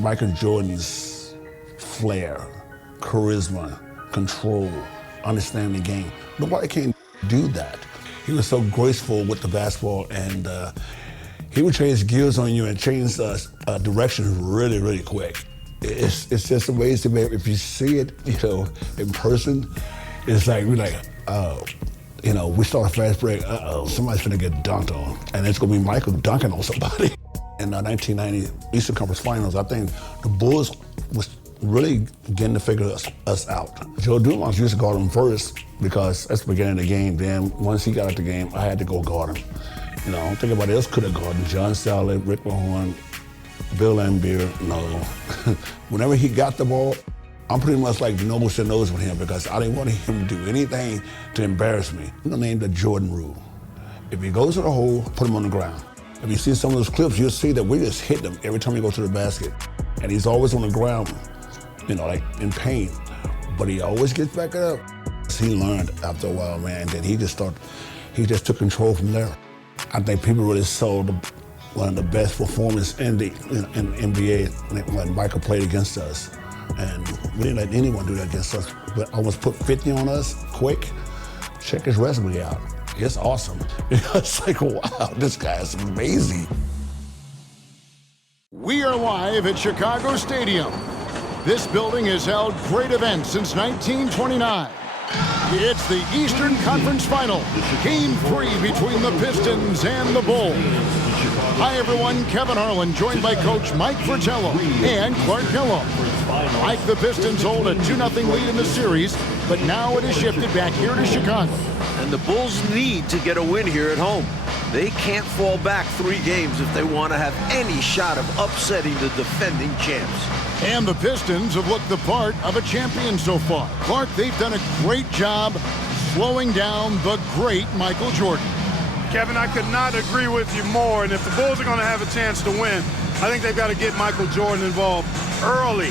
Michael Jordan's flair, charisma, control, understanding the game. Nobody can do that. He was so graceful with the basketball, and he would change gears on you and change direction really, really quick. It's just amazing, man. If you see it, in person, it's like, we're like, oh, we start a fast break, somebody's gonna get dunked on, and it's gonna be Michael dunking on somebody. In the 1990 Eastern Conference Finals, I think the Bulls was really getting to figure us out. Joe Dumars used to guard him first because that's the beginning of the game. Then once he got out the game, I had to go guard him. I don't think anybody else could have guarded him. John Salley, Rick Mahorn, Bill Laimbeer, no. Whenever he got the ball, I'm pretty much like nose to nose with him because I didn't want him to do anything to embarrass me. I'm gonna name the Jordan rule. If he goes to the hole, put him on the ground. If you see some of those clips, you'll see that we just hit him every time he goes to the basket. And he's always on the ground, like in pain. But he always gets back up. He learned after a while, man, that he just took control from there. I think people really saw one of the best performances in the NBA when Michael played against us. And we didn't let anyone do that against us. But almost put 50 on us quick. Check his resume out. It's awesome. It's like, wow, this guy is amazing. We are live at Chicago Stadium. This building has held great events since 1929. It's the Eastern Conference Final, Game 3 between the Pistons and the Bulls. Hi, everyone. Kevin Harlan, joined by Coach Mike Fratello and Clark Hillo. Mike, the Pistons hold a 2-0 lead in the series, but now it has shifted back here to Chicago. And the Bulls need to get a win here at home. They can't fall back 3 games if they want to have any shot of upsetting the defending champs. And the Pistons have looked the part of a champion so far. Clark, they've done a great job slowing down the great Michael Jordan. Kevin, I could not agree with you more. And if the Bulls are going to have a chance to win, I think they've got to get Michael Jordan involved early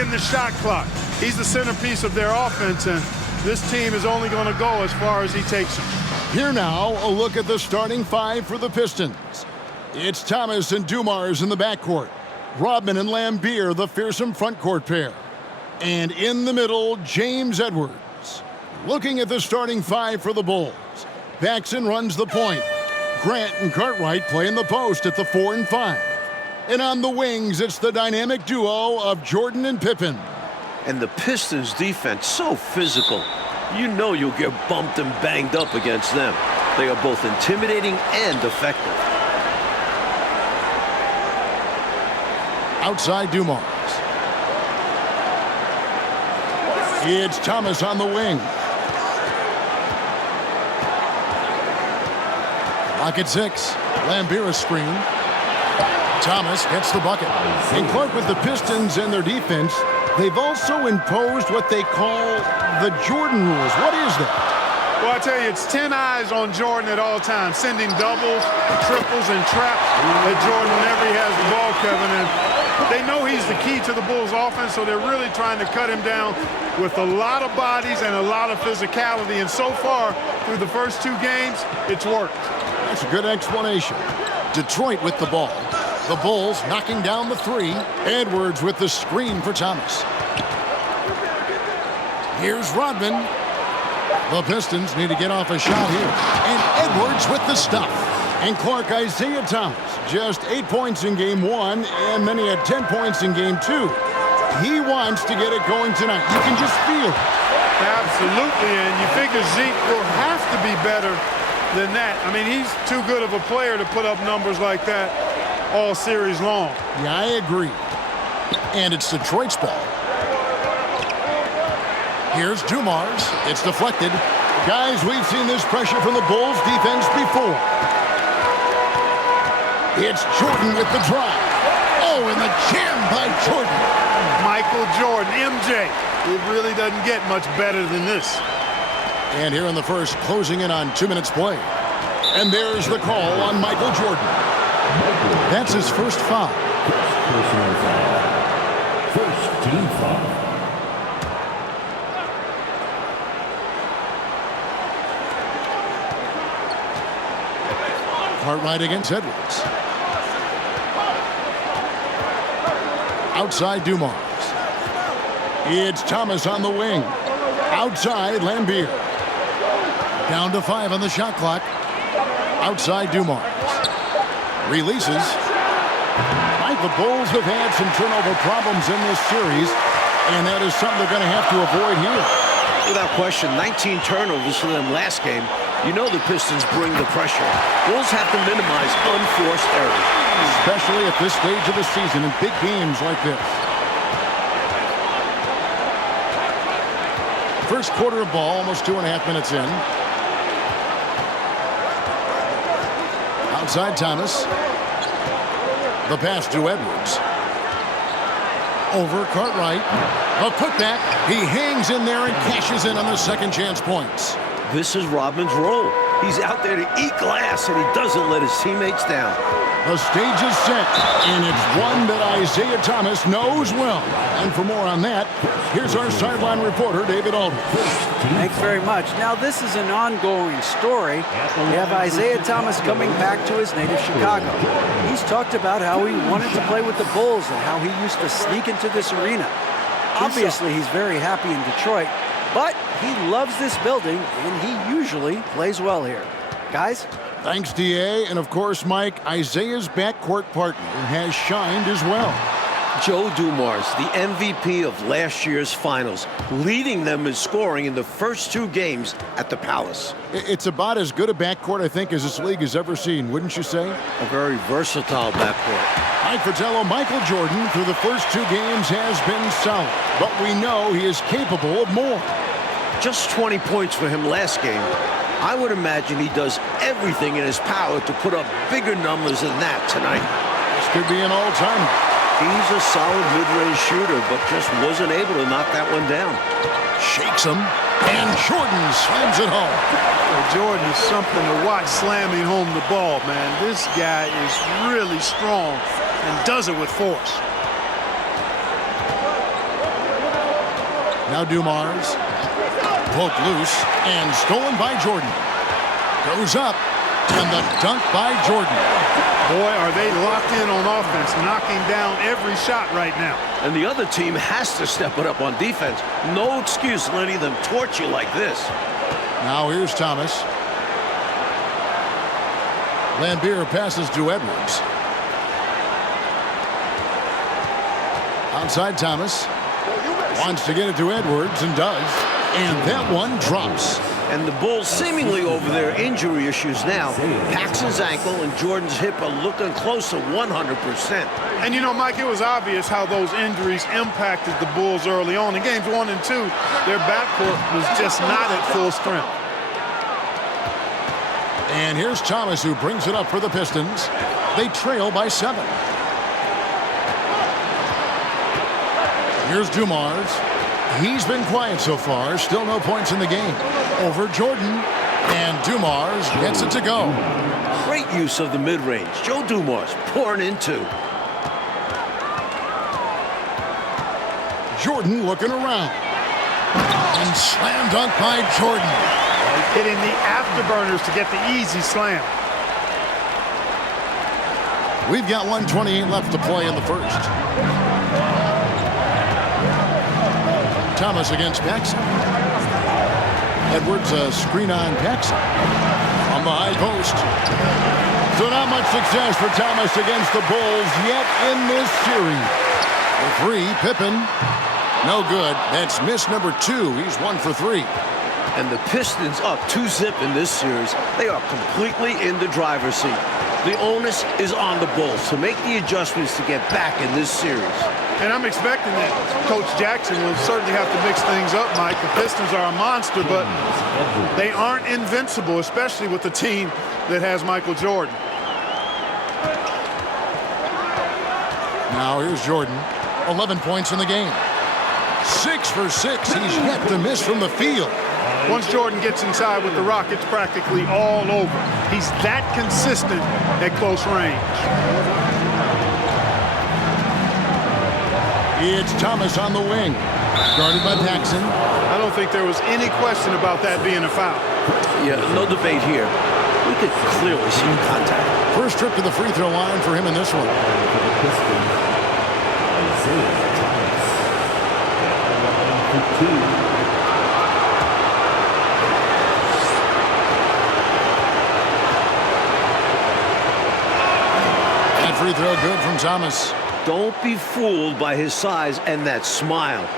in the shot clock. He's the centerpiece of their offense, and this team is only going to go as far as he takes them. Here now, a look at the starting 5 for the Pistons. It's Thomas and Dumars in the backcourt. Rodman and Laimbeer, the fearsome frontcourt pair. And in the middle, James Edwards. Looking at the starting 5 for the Bulls. Paxson runs the point. Grant and Cartwright play in the post at the 4 and 5. And on the wings, it's the dynamic duo of Jordan and Pippen. And the Pistons defense, so physical. You know you'll get bumped and banged up against them. They are both intimidating and effective. Outside Dumars. It's Thomas on the wing. Lock at 6. Laimbeer screen. Thomas gets the bucket. And Clark, with the Pistons and their defense, they've also imposed what they call the Jordan rules. What is that? Well, I tell you, it's 10 eyes on Jordan at all times, sending doubles, triples, and traps at Jordan whenever he has the ball, Kevin. And they know he's the key to the Bulls' offense, so they're really trying to cut him down with a lot of bodies and a lot of physicality. And so far, through the first 2 games, it's worked. That's a good explanation. Detroit with the ball. The Bulls knocking down the 3. Edwards with the screen for Thomas. Here's Rodman. The Pistons need to get off a shot here. And Edwards with the stuff. And Clark, Isaiah Thomas, just 8 points in Game 1, and many had 10 points in Game 2. He wants to get it going tonight. You can just feel it. Absolutely, and you figure Zeke will have to be better than that. I mean, he's too good of a player to put up numbers like that all series long. Yeah, I agree. And it's Detroit's ball. Here's Dumars. It's deflected. Guys, we've seen this pressure from the Bulls defense before. It's Jordan with the drive. Oh, and the jam by Jordan. Michael Jordan, MJ. It really doesn't get much better than this. And here in the first, closing in on 2 minutes play. And there's the call on Michael Jordan. That's his first foul. Personal foul. First team foul. Cartwright against Edwards. Outside Dumars. It's Thomas on the wing. Outside Lambier. Down to 5 on the shot clock. Outside Dumars. Releases. Right, the Bulls have had some turnover problems in this series, and that is something they're going to have to avoid here. Without question, 19 turnovers for them last game. You know the Pistons bring the pressure. Bulls have to minimize unforced errors. Especially at this stage of the season in big games like this. First quarter of ball, almost 2.5 minutes in. Outside Thomas. The pass to Edwards. Over Cartwright. A putback. He hangs in there and cashes in on the second chance points. This is Rodman's role. He's out there to eat glass, and he doesn't let his teammates down. The stage is set, and it's one that Isaiah Thomas knows well. And for more on that, here's our sideline reporter, David Aldridge. Thanks very much. Now, this is an ongoing story. We have Isaiah Thomas coming back to his native Chicago. He's talked about how he wanted to play with the Bulls and how he used to sneak into this arena. Obviously, he's very happy in Detroit, but he loves this building, and he usually plays well here. Guys? Thanks, D.A. And, of course, Mike, Isaiah's backcourt partner has shined as well. Joe Dumars, the MVP of last year's finals, leading them in scoring in the first 2 games at the Palace. It's about as good a backcourt, I think, as this league has ever seen, wouldn't you say? A very versatile backcourt. Mike Fratello, Michael Jordan, through the first 2 games, has been solid. But we know he is capable of more. Just 20 points for him last game. I would imagine he does everything in his power to put up bigger numbers than that tonight. This could be an all-timer. He's a solid mid-range shooter, but just wasn't able to knock that one down. Shakes him, and Jordan slams it home. Jordan is something to watch slamming home the ball, man. This guy is really strong and does it with force. Now Dumars. Poked loose and stolen by Jordan. Goes up, and the dunk by Jordan. Boy, are they locked in on offense, knocking down every shot right now. And the other team has to step it up on defense. No excuse letting them torch you like this. Now here's Thomas. Lambier passes to Edwards. Outside Thomas. Wants to get it to Edwards and does. And that one drops. And the Bulls seemingly over their injury issues now. Paxson's ankle and Jordan's hip are looking close to 100%. And you know, Mike, it was obvious how those injuries impacted the Bulls early on. In games 1 and 2, their backcourt was just not at full strength. And here's Thomas, who brings it up for the Pistons. They trail by 7. Here's Dumars. He's been quiet so far. Still no points in the game. Over Jordan. And Dumars gets it to go. Great use of the mid-range. Joe Dumars pouring into. Jordan looking around. And slam dunk by Jordan. Hitting the afterburners to get the easy slam. We've got 1:28 left to play in the first. Thomas against Paxson. Edwards, a screen on Paxson. On the high post. So not much success for Thomas against the Bulls yet in this series. The 3, Pippen. No good. That's miss number 2. He's 1 for 3. And the Pistons up 2-zip in this series. They are completely in the driver's seat. The onus is on the Bulls to make the adjustments to get back in this series. And I'm expecting that Coach Jackson will certainly have to mix things up, Mike. The Pistons are a monster, but they aren't invincible, especially with a team that has Michael Jordan. Now here's Jordan. 11 points in the game. 6 for 6. He's yet to miss from the field. Once Jordan gets inside with the rock, it's practically all over. He's that consistent at close range. It's Thomas on the wing. Guarded by Paxson. I don't think there was any question about that being a foul. Yeah, no debate here. We could clearly see contact. First trip to the free throw line for him in this one. Isaiah Thomas. At the line for 2. Free throw good from Thomas. Don't be fooled by his size and that smile.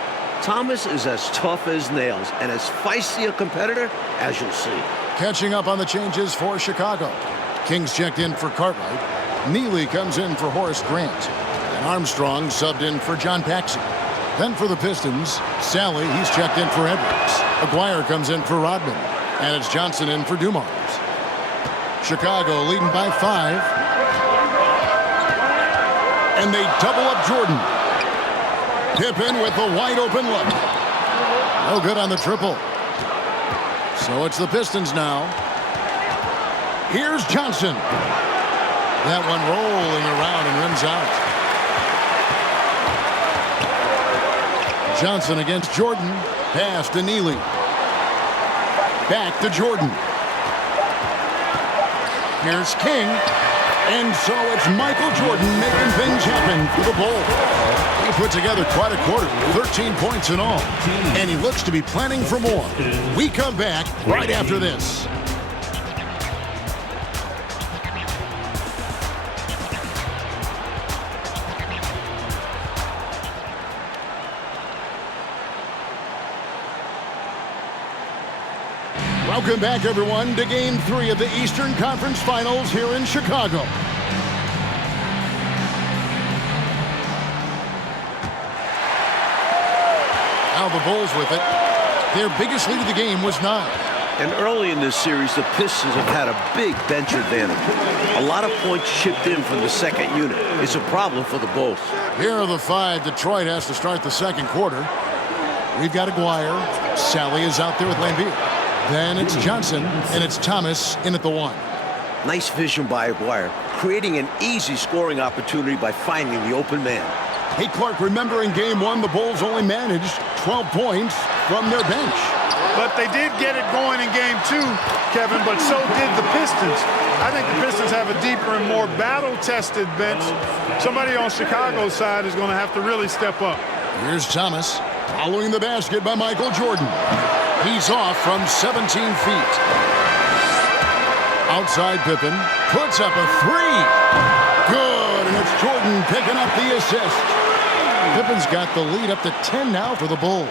Thomas is as tough as nails and as feisty a competitor as you'll see. Catching up on the changes for Chicago. Kings checked in for Cartwright. Neely comes in for Horace Grant. And Armstrong subbed in for John Paxson. Then for the Pistons, Sally, he's checked in for Edwards. Aguirre comes in for Rodman. And it's Johnson in for Dumars. Chicago leading by 5. And they double up Jordan. Pippen with the wide open look. No good on the triple. So it's the Pistons now. Here's Johnson. That one rolling around and rims out. Johnson against Jordan. Pass to Neely. Back to Jordan. Here's King. And so it's Michael Jordan making things happen for the Bulls. He put together quite a quarter, 13 points in all. And he looks to be planning for more. We come back right after this. Welcome back, everyone, to Game 3 of the Eastern Conference Finals here in Chicago. Now the Bulls with it. Their biggest lead of the game was 9. And early in this series, the Pistons have had a big bench advantage. A lot of points chipped in from the second unit. It's a problem for the Bulls. Here are the 5. Detroit has to start the second quarter. We've got Aguirre. Sally is out there with Lambeer. Then it's Johnson, and it's Thomas in at the 1. Nice vision by Aguirre, creating an easy scoring opportunity by finding the open man. Hey, Clark, remember in Game 1, the Bulls only managed 12 points from their bench. But they did get it going in Game 2, Kevin, but so did the Pistons. I think the Pistons have a deeper and more battle-tested bench. Somebody on Chicago's side is going to have to really step up. Here's Thomas, following the basket by Michael Jordan. He's off from 17 feet. Outside Pippen puts up a 3. Good, and it's Jordan picking up the assist. Pippen's got the lead up to 10 now for the Bulls.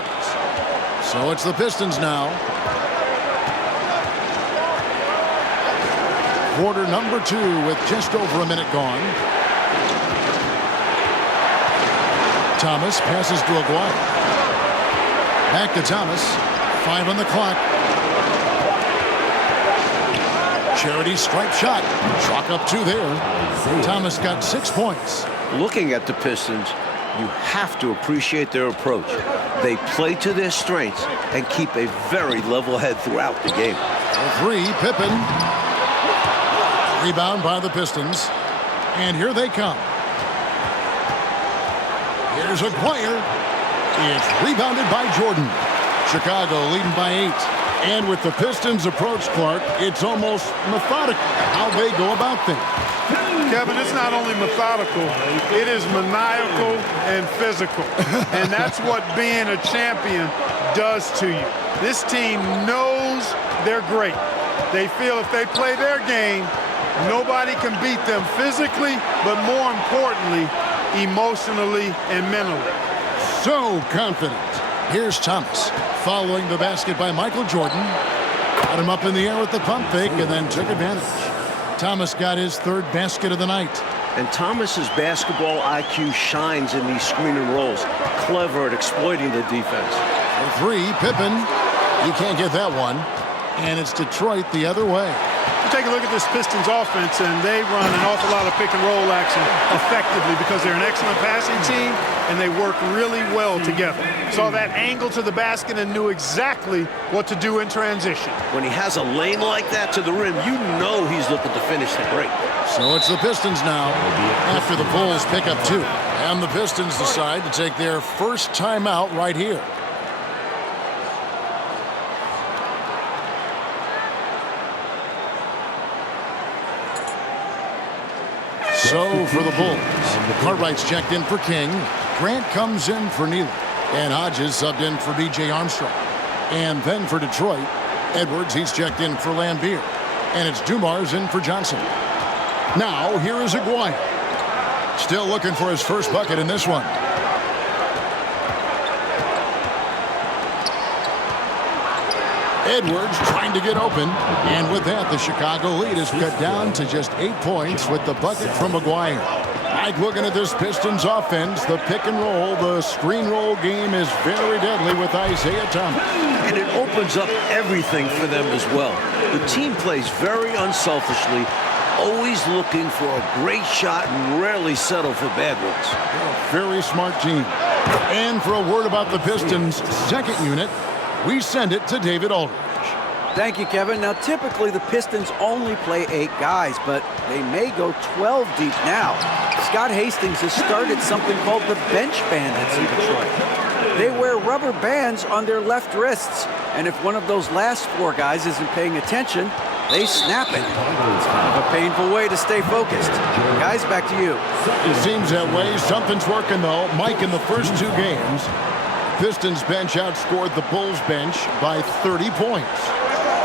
So it's the Pistons now. Quarter number 2 with just over a minute gone. Thomas passes to Aguirre. Back to Thomas. 5 on the clock. Charity stripe shot. Chalk up 2 there. Thomas got 6 points. Looking at the Pistons, you have to appreciate their approach. They play to their strengths and keep a very level head throughout the game. A 3, Pippen. Rebound by the Pistons. And here they come. Here's Aguirre. It's rebounded by Jordan. Chicago leading by 8. And with the Pistons' approach, Clark, it's almost methodical how they go about things. Kevin, it's not only methodical, it is maniacal and physical. And that's what being a champion does to you. This team knows they're great. They feel if they play their game, nobody can beat them physically, but more importantly, emotionally and mentally. So confident. Here's Thomas, following the basket by Michael Jordan. Got him up in the air with the pump fake and then took advantage. Thomas got his 3rd basket of the night. And Thomas's basketball IQ shines in these screen and rolls. Clever at exploiting the defense. For 3, Pippen. You can't get that one. And it's Detroit the other way. You take a look at this Pistons offense, and they run an awful lot of pick-and-roll action effectively because they're an excellent passing team, and they work really well together. Saw that angle to the basket and knew exactly what to do in transition. When he has a lane like that to the rim, you know he's looking to finish the break. So it's the Pistons now after the Bulls pick up 2. And the Pistons decide to take their first timeout right here. So for the Bulls, Cartwright's checked in for King. Grant comes in for Neely. And Hodges subbed in for B.J. Armstrong. And then for Detroit, Edwards, he's checked in for Lambeer. And it's Dumars in for Johnson. Now, here is Aguirre. Still looking for his first bucket in this one. Edwards trying to get open. And with that, the Chicago lead is cut down to just 8 points with the bucket from Aguirre. Mike, looking at this Pistons offense, the pick and roll, the screen roll game is very deadly with Isaiah Thomas. And it opens up everything for them as well. The team plays very unselfishly, always looking for a great shot and rarely settle for bad ones. Very smart team. And for a word about the Pistons' second unit, we send it to David Aldridge. Thank you, Kevin. Now, typically the Pistons only play 8 guys, but they may go 12 deep now. Scott Hastings has started something called the bench bandits in Detroit. They wear rubber bands on their left wrists, and if one of those last 4 guys isn't paying attention, they snap it. It's kind of a painful way to stay focused. Guys, back to you. It seems that way. Something's working, though. Mike, in the first 2 games, Pistons bench outscored the Bulls bench by 30 points.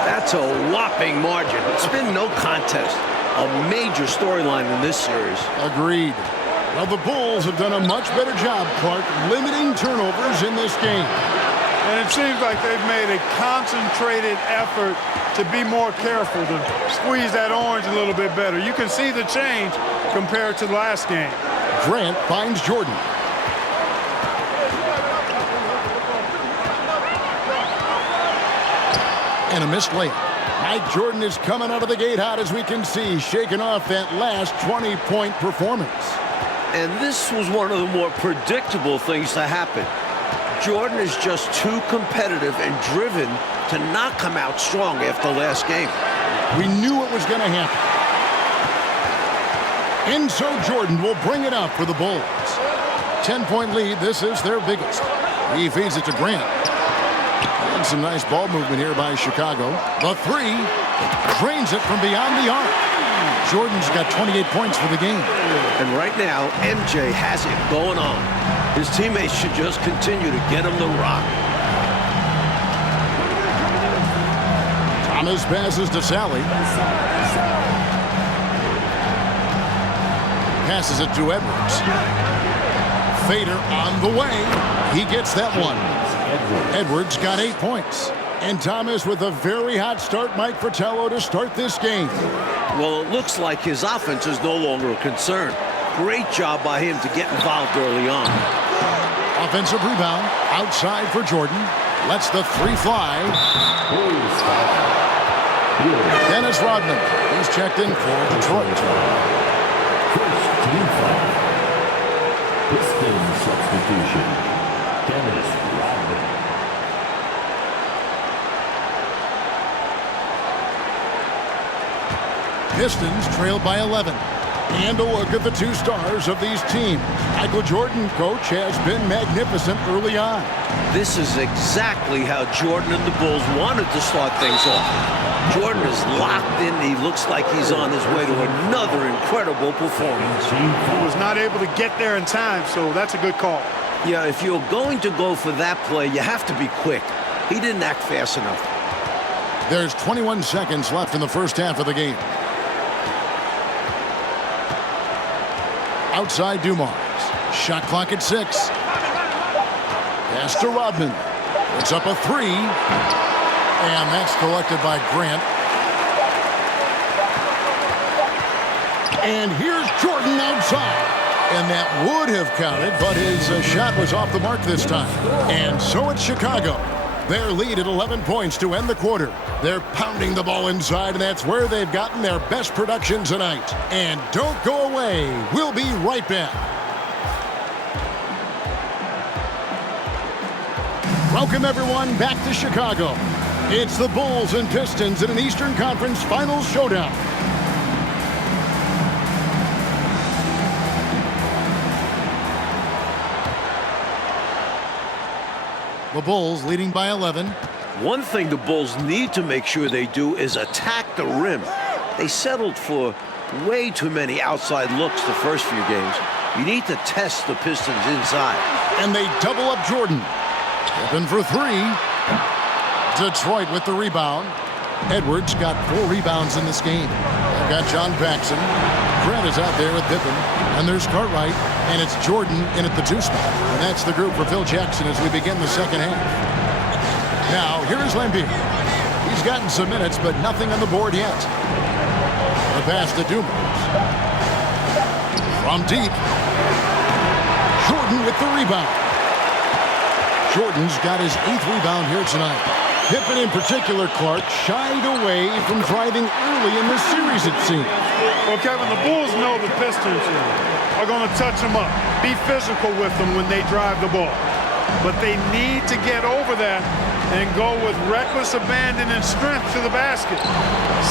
That's a whopping margin. It's been no contest. A major storyline in this series. Agreed. Well, the Bulls have done a much better job, Clark, limiting turnovers in this game. And it seems like they've made a concentrated effort to be more careful, to squeeze that orange a little bit better. You can see the change compared to the last game. Grant finds Jordan. And a missed layup. Mike Jordan is coming out of the gate hot, as we can see, shaking off that last 20-point performance. And this was one of the more predictable things to happen. Jordan is just too competitive and driven to not come out strong after last game. We knew it was going to happen. And so Jordan will bring it up for the Bulls. 10-point lead. This is their biggest. He feeds it to Grant. And some nice ball movement here by Chicago. The 3 drains it from beyond the arc. Jordan's got 28 points for the game. And right now, MJ has it going on. His teammates should just continue to get him the rock. Thomas passes to Sally. Passes it to Edwards. Fader on the way. He gets that one. Edwards got 8 points. And Thomas with a very hot start, Mike Fratello, to start this game. Well, it looks like his offense is no longer a concern. Great job by him to get involved early on. Offensive rebound outside for Jordan. Lets the 3 fly. Dennis Rodman. He's checked in for Detroit. First team foul. Pistons substitution. Dennis Rodman. Pistons trailed by 11. And a look at the 2 stars of these teams. Michael Jordan, coach, has been magnificent early on. This is exactly how Jordan and the Bulls wanted to start things off. Jordan is locked in. He looks like he's on his way to another incredible performance. He was not able to get there in time, so that's a good call. Yeah, if you're going to go for that play, you have to be quick. He didn't act fast enough. There's 21 seconds left in the first half of the game. Outside Dumars. Shot clock at 6. Pass to Rodman. It's up a 3. And that's collected by Grant. And here's Jordan outside. And that would have counted, but his shot was off the mark this time. And so it's Chicago. Their lead at 11 points to end the quarter. They're pounding the ball inside, and that's where they've gotten their best production tonight. And don't go away. We'll be right back. Welcome, everyone, back to Chicago. It's the Bulls and Pistons in an Eastern Conference Finals showdown. The Bulls leading by 11. One thing the Bulls need to make sure they do is attack the rim. They settled for way too many outside looks the first few games. You need to test the Pistons inside. And they double up Jordan. Open for three. Detroit with the rebound. Edwards got 4 rebounds in this game. They've got John Paxson. Grant is out there with Pippen. And there's Cartwright. And it's Jordan in at the 2 spot. And that's the group for Phil Jackson as we begin the second half. Now, here's Lambeer. He's gotten some minutes, but nothing on the board yet. The pass to Dumars. From deep. Jordan with the rebound. Jordan's got his 8th rebound here tonight. Pippen in particular, Clark, shied away from driving early in this series, it seems. Well, Kevin, the Bulls know the Pistons are going to touch them up, be physical with them when they drive the ball. But they need to get over that and go with reckless abandon and strength to the basket.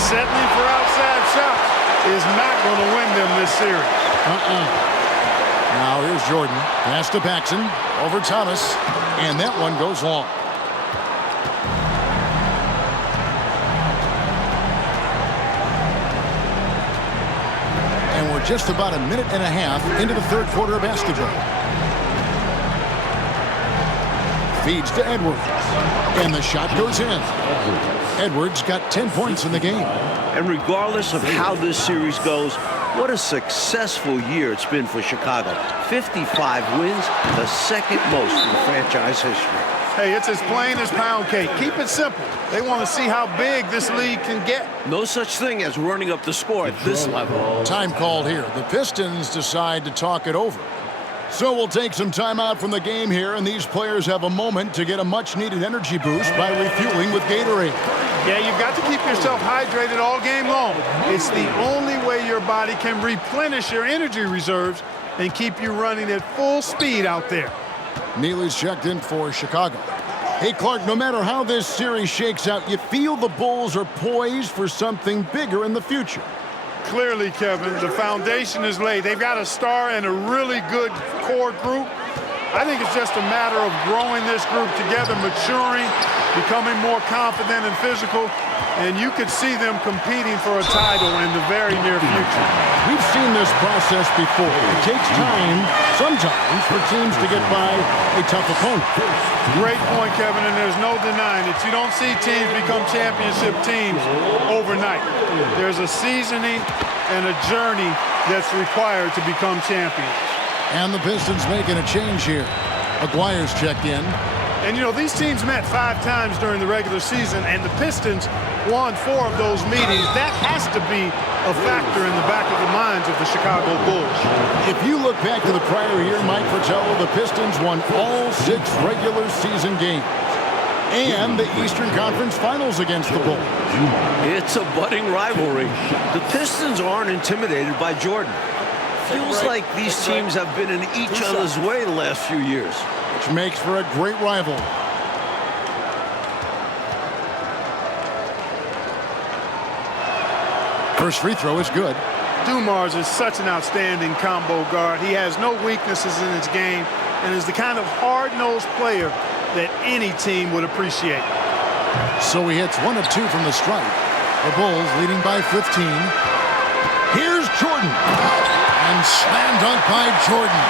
Settling for outside shots is not going to win them this series. Now here's Jordan. Pass to Paxson. Over Thomas. And that one goes long. And we're just about a minute and a half into the third quarter of basketball. Feeds to Edwards. And the shot goes in. Edwards got 10 points in the game. And regardless of how this series goes, what a successful year it's been for Chicago. 55 wins, the second most in franchise history. Hey, it's as plain as pound cake. Keep it simple. They want to see how big this league can get. No such thing as running up the score at this level. Time called here. The Pistons decide to talk it over. So we'll take some time out from the game here, and these players have a moment to get a much-needed energy boost by refueling with Gatorade. Yeah, you've got to keep yourself hydrated all game long. It's the only way your body can replenish your energy reserves and keep you running at full speed out there. Neely's checked in for Chicago. Hey, Clark, no matter how this series shakes out, you feel the Bulls are poised for something bigger in the future. Clearly, Kevin, the foundation is laid. They've got a star and a really good core group. I think it's just a matter of growing this group together, maturing, becoming more confident and physical, and you could see them competing for a title in the very near future. We've seen this process before. It takes time, sometimes, for teams to get by a tough opponent. Great point, Kevin, and there's no denying it. You don't see teams become championship teams overnight. There's a seasoning and a journey that's required to become champions. And the Pistons making a change here. Aguirre's checked in. And, you know, these teams met 5 times during the regular season, and the Pistons won 4 of those meetings. That has to be a factor in the back of the minds of the Chicago Bulls. If you look back to the prior year, Mike Fratello, the Pistons won all 6 regular season games and the Eastern Conference Finals against the Bulls. It's a budding rivalry. The Pistons aren't intimidated by Jordan. Feels like these teams have been in each other's way the last few years. Which makes for a great rival. First free throw is good. Dumars is such an outstanding combo guard. He has no weaknesses in his game and is the kind of hard-nosed player that any team would appreciate. So he hits 1 of 2 from the stripe. The Bulls leading by 15. Here's Jordan. And slam dunk by Jordan.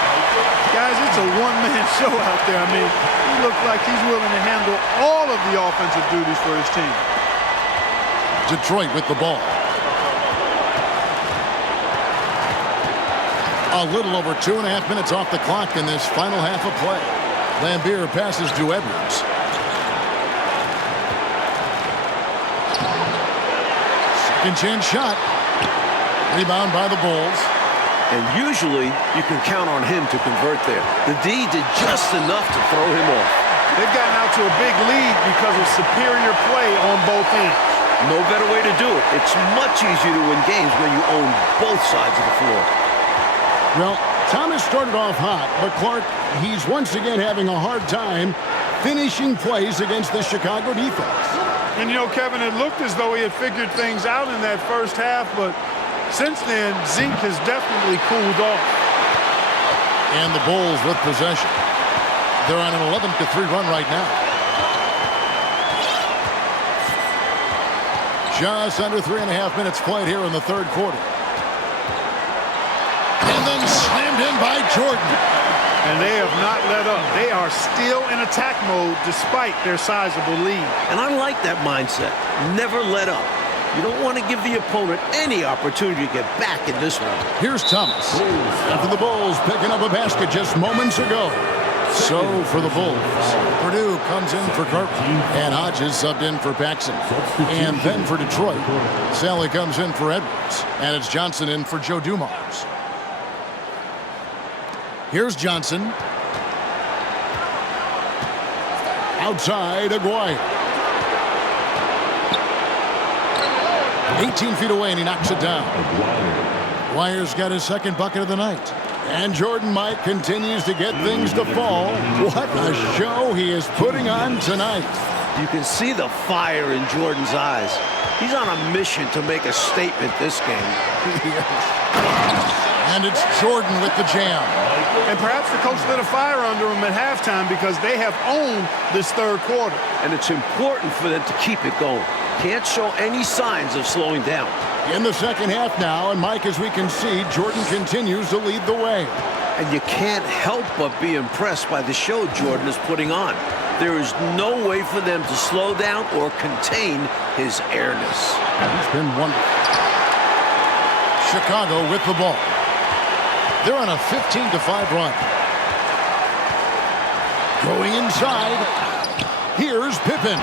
Guys, it's a one-man show out there. I mean, he looks like he's willing to handle all of the offensive duties for his team. Detroit with the ball. A little over 2.5 minutes off the clock in this final half of play. Lambeer passes to Edwards. Second chance shot. Rebound by the Bulls. And usually, you can count on him to convert there. The D did just enough to throw him off. They've gotten out to a big lead because of superior play on both ends. No better way to do it. It's much easier to win games when you own both sides of the floor. Well, Thomas started off hot, but Clark, he's once again having a hard time finishing plays against the Chicago defense. And, you know, Kevin, it looked as though he had figured things out in that first half, but since then, Zink has definitely cooled off. And the Bulls with possession. They're on an 11-3 run right now. Just under 3.5 minutes played here in the third quarter. And then slammed in by Jordan. And they have not let up. They are still in attack mode despite their sizable lead. And I like that mindset. Never let up. You don't want to give the opponent any opportunity to get back in this one. Here's Thomas. After the Bulls picking up a basket just moments ago. So for the Bulls, Purdue comes in for Carton, and Hodges subbed in for Paxson. And then for Detroit, Sally comes in for Edwards, and it's Johnson in for Joe Dumars. Here's Johnson. Outside, Aguirre. 18 feet away, and he knocks it down. Aguirre's got his second bucket of the night. And Jordan Mike continues to get things to fall. What a show he is putting on tonight. You can see the fire in Jordan's eyes. He's on a mission to make a statement this game. And it's Jordan with the jam. And perhaps the coach lit a fire under them at halftime because they have owned this third quarter. And it's important for them to keep it going. Can't show any signs of slowing down. In the second half now, and Mike, as we can see, Jordan continues to lead the way. And you can't help but be impressed by the show Jordan is putting on. There is no way for them to slow down or contain his airness. He's been wonderful. Chicago with the ball. They're on a 15-5 run. Going inside. Here's Pippen.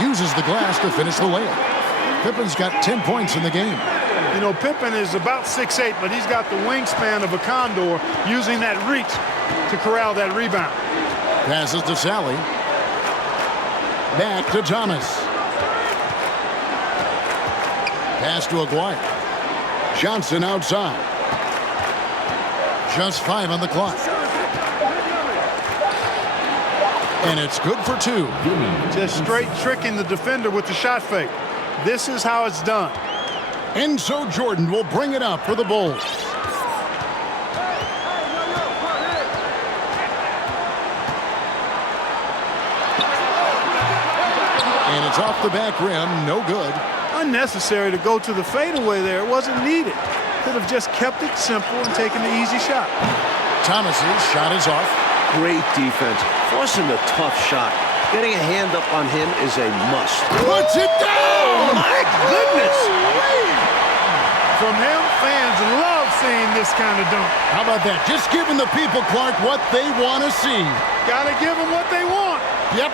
Uses the glass to finish the layup. Pippen's got 10 points in the game. You know, Pippen is about 6'8", but he's got the wingspan of a condor, using that reach to corral that rebound. Passes to Sally. Back to Thomas. Pass to Aguirre. Johnson outside. Just 5 on the clock. And it's good for 2. Just straight tricking the defender with the shot fake. This is how it's done. And so Jordan will bring it up for the Bulls. And it's off the back rim, no good. Unnecessary to go to the fadeaway there. It wasn't needed. Could have just kept it simple and taken the easy shot. Thomas's shot is off. Great defense. Forcing a tough shot. Getting a hand up on him is a must. Puts it down! My goodness! From him, fans love seeing this kind of dunk. How about that? Just giving the people, Clark, what they want to see. Gotta give them what they want. Yep.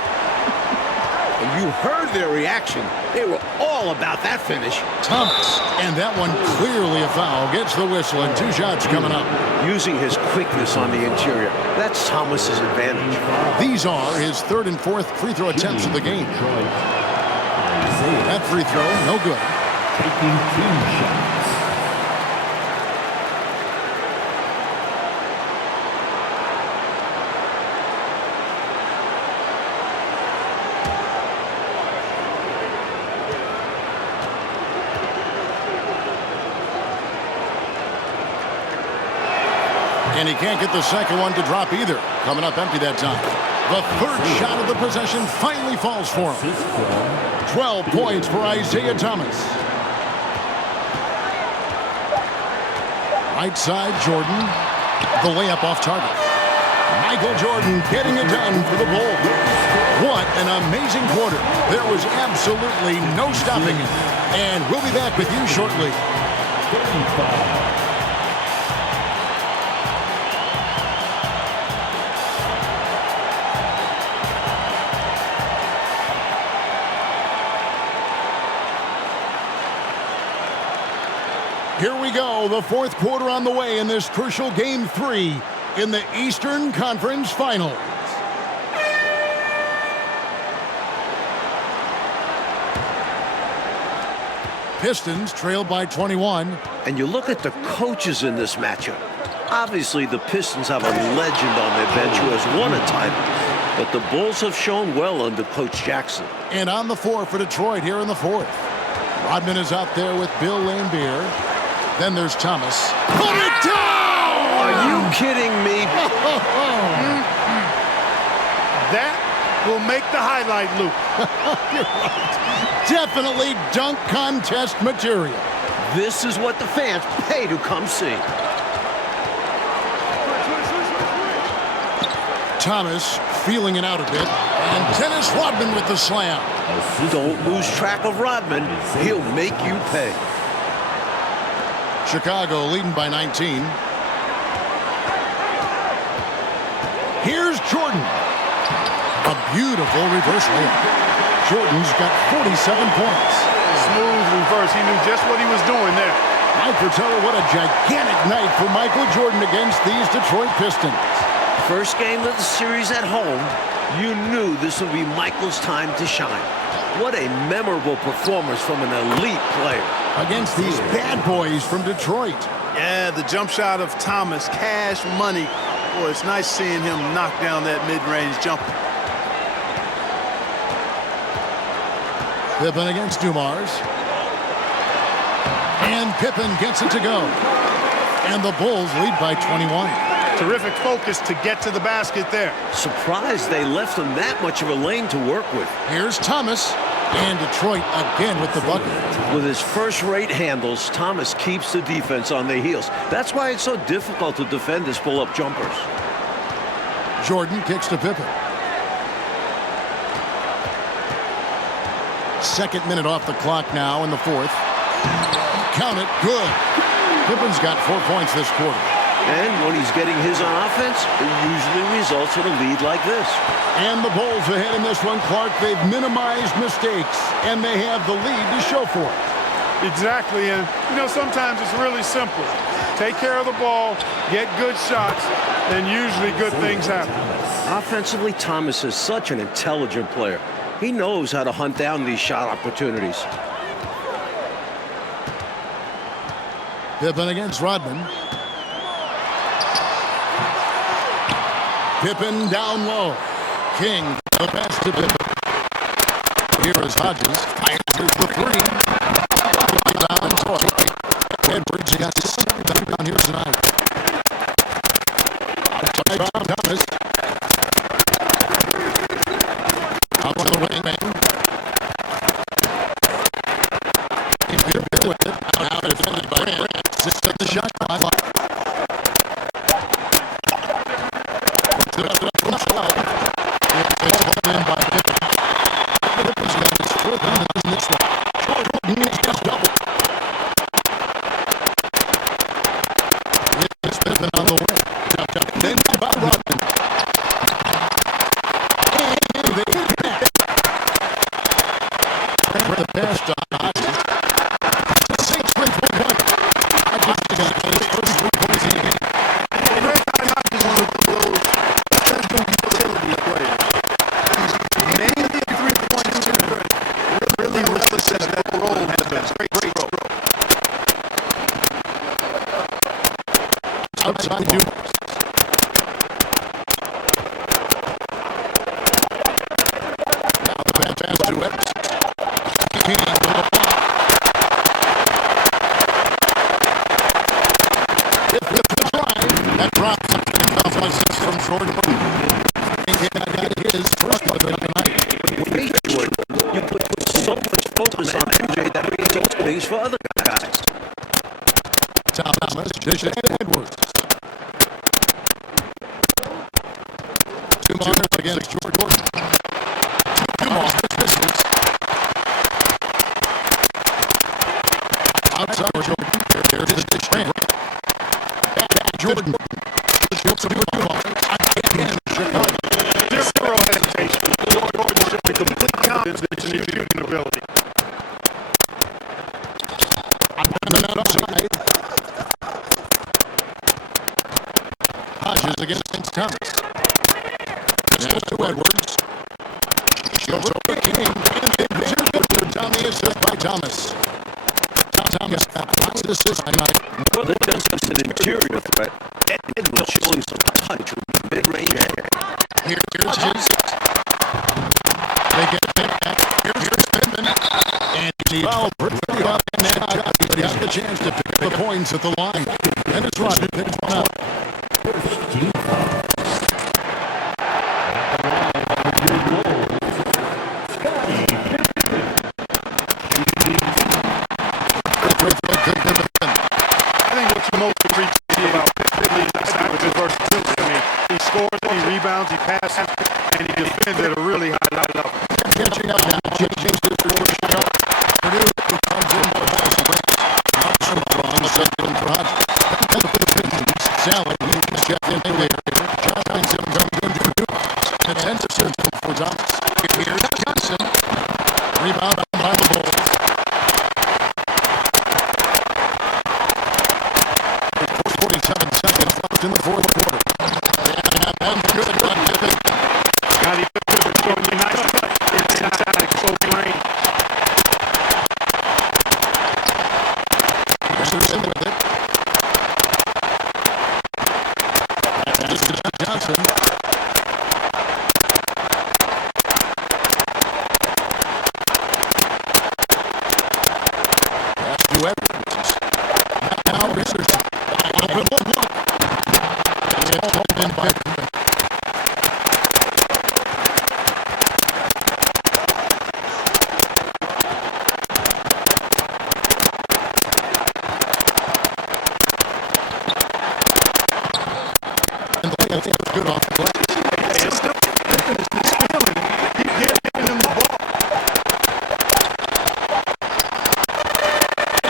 And you heard their reaction. They were all about that finish. Thomas. And that one clearly a foul. Gets the whistle, and 2 shots coming up. Using his quickness on the interior. That's Thomas's advantage. These are his 3rd and 4th free throw attempts of the game. That free throw, no good. Taking 2 shots. And he can't get the second one to drop either. Coming up empty that time. The 3rd shot of the possession finally falls for him. 12 points for Isaiah Thomas. Right side, Jordan. The layup off target. Michael Jordan getting it done for the Bulls. What an amazing quarter. There was absolutely no stopping it. And we'll be back with you shortly. 35. Here we go, the 4th quarter on the way in this crucial Game 3 in the Eastern Conference Finals. Pistons trail by 21. And you look at the coaches in this matchup. Obviously, the Pistons have a legend on their bench who has won a title. But the Bulls have shown well under Coach Jackson. And on the floor for Detroit here in the 4th. Rodman is out there with Bill Laimbeer. Then there's Thomas. Put it down! Are you kidding me? That will make the highlight loop. You're right. Definitely dunk contest material. This is what the fans pay to come see. Thomas feeling it out a bit. And Dennis Rodman with the slam. Don't lose track of Rodman. He'll make you pay. Chicago leading by 19. Here's Jordan. A beautiful reverse layup. Jordan's got 47 points. Smooth reverse. He knew just what he was doing there. Mike Fratello, what a gigantic night for Michael Jordan against these Detroit Pistons. First game of the series at home, you knew this would be Michael's time to shine. What a memorable performance from an elite player. Against these bad boys from Detroit. Yeah, the jump shot of Thomas, cash money. Boy, it's nice seeing him knock down that mid-range jumper. Pippen against Dumars. And Pippen gets it to go. And the Bulls lead by 21. Terrific focus to get to the basket there. Surprised they left him that much of a lane to work with. Here's Thomas. And Detroit again with the bucket. With his first-rate handles, Thomas keeps the defense on their heels. That's why it's so difficult to defend his pull-up jumpers. Jordan kicks to Pippen. Second minute off the clock now in the fourth. Count it. Good. Pippen's got 4 points this quarter. And when he's getting his on offense, it usually results in a lead like this. And the Bulls ahead in this one, Clark. They've minimized mistakes, and they have the lead to show for it. Exactly, and you know, sometimes it's really simple. Take care of the ball, get good shots, and usually good things happen. Offensively, Thomas is such an intelligent player. He knows how to hunt down these shot opportunities. Pippen against Rodman. Pippen down low. King, the pass to Pippen. Here is Hodges. Here's the three. Down Toy. Edwards got 7 down here tonight. Outside Thomas. Out to the wing. Pippen with it. Now defended by Grant. Sits at the shot clock. Outside Dumars. Now the back pass to Epps. King with the block. With the drive. That drop comes assist from Jordan. King got his first of the night. You put so much focus on MJ that creates openings for other guys. Thomas, dish to Edwards. Dumars against Jordan. Dumars, Pistons. Outside Jordan. There it is, dish Grant. Back Jordan. Shoots to Dumars. Again, Chicago. Zero hesitation. Jordan showing complete confidence in his shooting ability. Outside. Hodges against Thomas. To Edwards. Shows over King. And down the assist by Thomas. Thomas got lots of assists tonight. Well, it does have an interior threat. Edwards showing some punch with mid-range. Here's Hodges. They get it back. Here's Pippen. And the foul. But he has the chance to pick up the points at the line. And it's Rodman picks one up. I think what's most appreciated about Pippen is his versatility. I mean, he scores, he rebounds, he passes. wins at a really high level. Catching up now. James shot up. Purdue comes in for Boston. Armstrong second in for Hodges. Then for the Pistons. Sally is checked in later. John finds him going to Purdue. The 10 assistant for Thomas. Here's Johnson. Rebound by the Bulls. 47 seconds left in the fourth quarter. One good run. Scotty Pippen showing you nice cut. It's inside close range. Pacers in with it. This is Johnson. Pass to Edwards. Now Pacers. Open look. It's held in by Pippen. And the layup is good off the glass.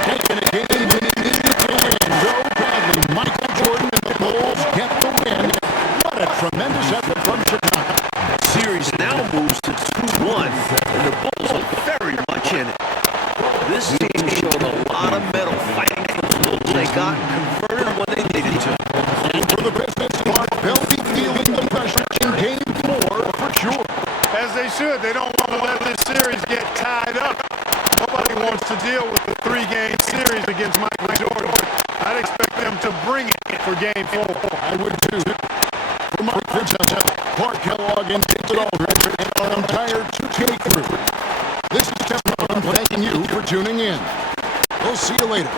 Taking a game in Joe Bradley, Michael Jordan, and the Bulls get the win. What a tremendous effort from Chicago. Series now moves to 2-1, and the Bulls are very much in it. This team showed a lot of mettle fighting for the Bulls. They got converted when they needed to. And for the Pistons, Clark, they'll be feeling the pressure in Game 4 for sure. As they should. They don't want to let this series get tied up. Nobody wants to deal with the 3-game series against Michael Jordan. I'd expect them to bring it for Game 4. I would too. For Mark Vincent, Clark Kellogg, and David Aldridge, and our entire 2K crew. This is Kevin Brown thanking you for tuning in. We'll see you later.